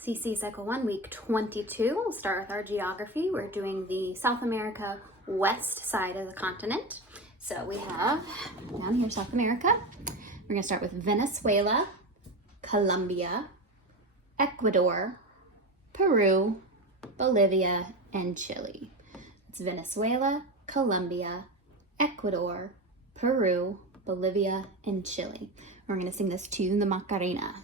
CC Cycle 1, Week 22. We'll start with our geography. We're doing the South America west side of the continent. So we have down here South America. We're going to start with Venezuela, Colombia, Ecuador, Peru, Bolivia, and Chile. It's Venezuela, Colombia, Ecuador, Peru, Bolivia, and Chile. We're going to sing this tune, the Macarena.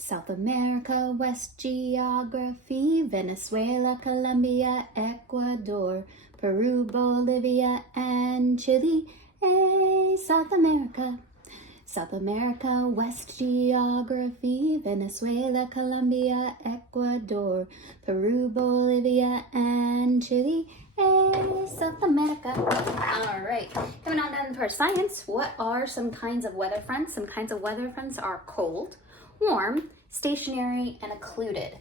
South America, West geography, Venezuela, Colombia, Ecuador, Peru, Bolivia, and Chile. Hey, South America. South America, West geography, Venezuela, Colombia, Ecuador, Peru, Bolivia, and Chile. Hey, South America. All right, coming on down to our science. What are some kinds of weather fronts? Some kinds of weather fronts are cold, warm, stationary, and occluded.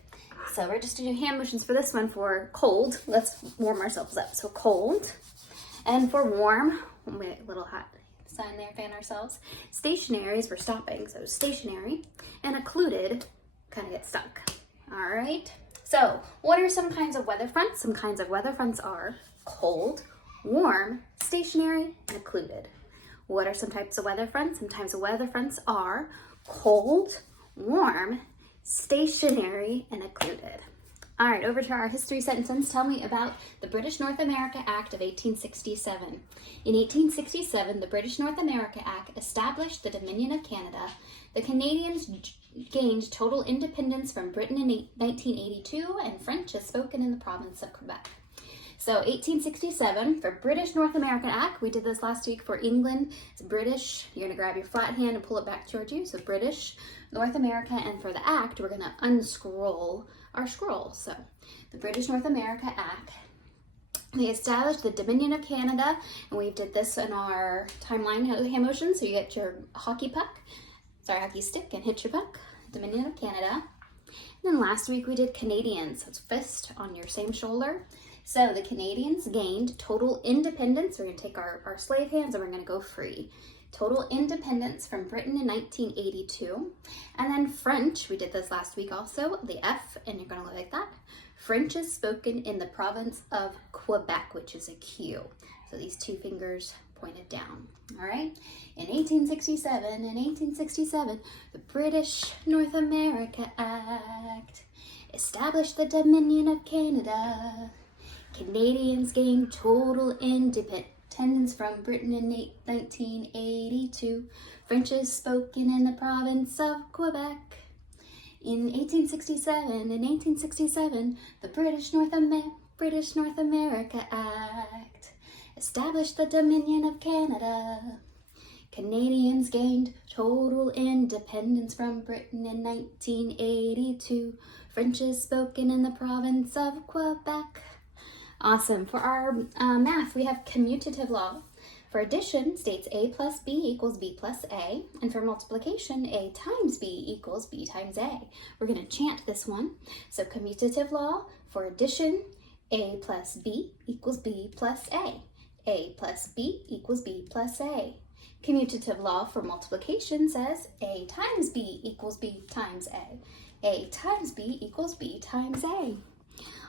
So we're just going to do hand motions for this one. For cold, let's warm ourselves up. So cold. And for warm, we'll make a little hot sign there, fan ourselves. Stationary is for stopping, so stationary. And occluded, kind of get stuck. All right. So what are some kinds of weather fronts? Some kinds of weather fronts are cold, warm, stationary, and occluded. What are some types of weather fronts? Some types of weather fronts are cold, warm, stationary, and occluded. All right, over to our history sentence. Tell me about the British North America Act of 1867. In 1867, the British North America Act established the Dominion of Canada. The Canadians gained total independence from Britain in 1982, and French is spoken in the province of Quebec. So 1867 for British North American Act. We did this last week for England. It's British. You're going to grab your flat hand and pull it back towards you. So British North America. And for the Act, we're going to unscroll our scroll. So the British North America Act. They established the Dominion of Canada. And we did this in our timeline hand motion. So you get your hockey stick and hit your puck. Dominion of Canada. And then last week we did Canadians. So it's fist on your same shoulder. So the Canadians gained total independence. We're going to take our slave hands and we're going to go free. Total independence from Britain in 1982. And then French, we did this last week also, the F, and you're going to look like that. French is spoken in the province of Quebec, which is a Q. So these two fingers pointed down. All right. In 1867, the British North America Act established the Dominion of Canada. Canadians gained total independence from Britain in 1982. French is spoken in the province of Quebec. In 1867, the British North America Act established the Dominion of Canada. Canadians gained total independence from Britain in 1982. French is spoken in the province of Quebec. Awesome. For our math, we have commutative law. For addition, states A plus B equals B plus A. And for multiplication, A times B equals B times A. We're going to chant this one. So commutative law, for addition, A plus B equals B plus A. A plus B equals B plus A. Commutative law for multiplication says A times B equals B times A. A times B equals B times A.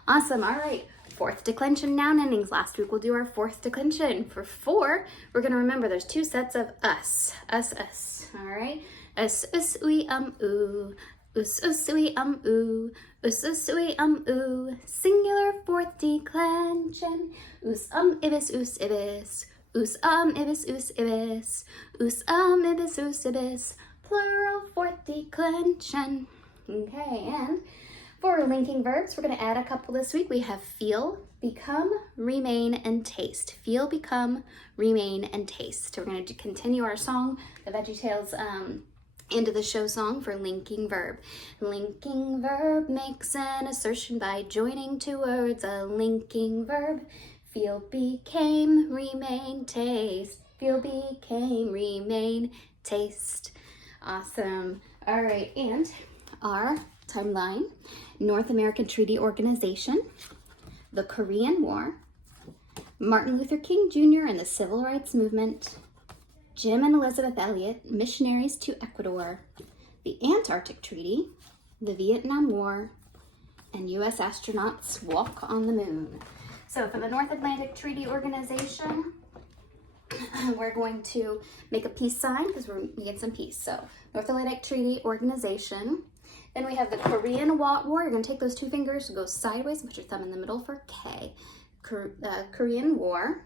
Awesome. All right. Fourth declension noun endings. Last week we'll do our fourth declension. For 4, we're going to remember there's 2 sets of us. Us, us. All right. Us, we, ooh. Us, we, ooh. Us, we, ooh. Singular fourth declension. Us, ibis, ibis. Us, ibis, ibis. Us, ibis, ibis. Plural fourth declension. Okay, and for linking verbs, we're going to add a couple this week. We have feel, become, remain, and taste. Feel, become, remain, and taste. So we're going to continue our song, the VeggieTales end of the show song for linking verb. Linking verb makes an assertion by joining 2 words. A linking verb. Feel, became, remain, taste. Feel, became, remain, taste. Awesome. All right, and our timeline: North American Treaty Organization, the Korean War, Martin Luther King Jr. and the Civil Rights Movement, Jim and Elizabeth Elliot, missionaries to Ecuador, the Antarctic Treaty, the Vietnam War, and U.S. astronauts walk on the moon. So for the North Atlantic Treaty Organization, we're going to make a peace sign because we're making some peace. So North Atlantic Treaty Organization. Then we have the Korean War. You're going to take those two fingers, go sideways, put your thumb in the middle for K. Korean War.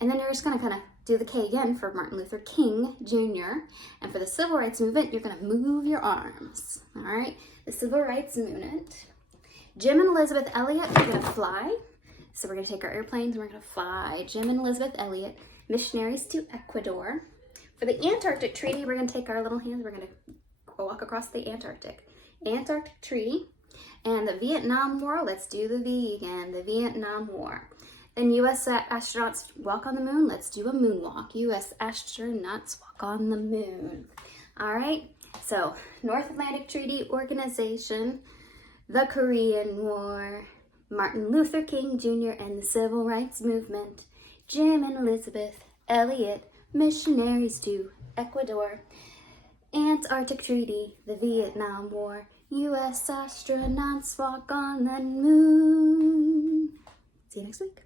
And then you're just going to kind of do the K again for Martin Luther King Jr. And for the Civil Rights Movement, you're going to move your arms. All right? The Civil Rights Movement. Jim and Elizabeth Elliot are going to fly. So we're going to take our airplanes and we're going to fly. Jim and Elizabeth Elliot, missionaries to Ecuador. For the Antarctic Treaty, we're going to take our little hands. We're going to walk across the Antarctic. Antarctic Treaty. And the Vietnam War, let's do the V again, the Vietnam War. Then U.S. astronauts walk on the moon, let's do a moonwalk. U.S. astronauts walk on the moon. All right, so North Atlantic Treaty Organization, the Korean War, Martin Luther King Jr. and the Civil Rights Movement, Jim and Elizabeth Elliot, missionaries to Ecuador, Antarctic Treaty, the Vietnam War, U.S. astronauts walk on the moon. See you next week.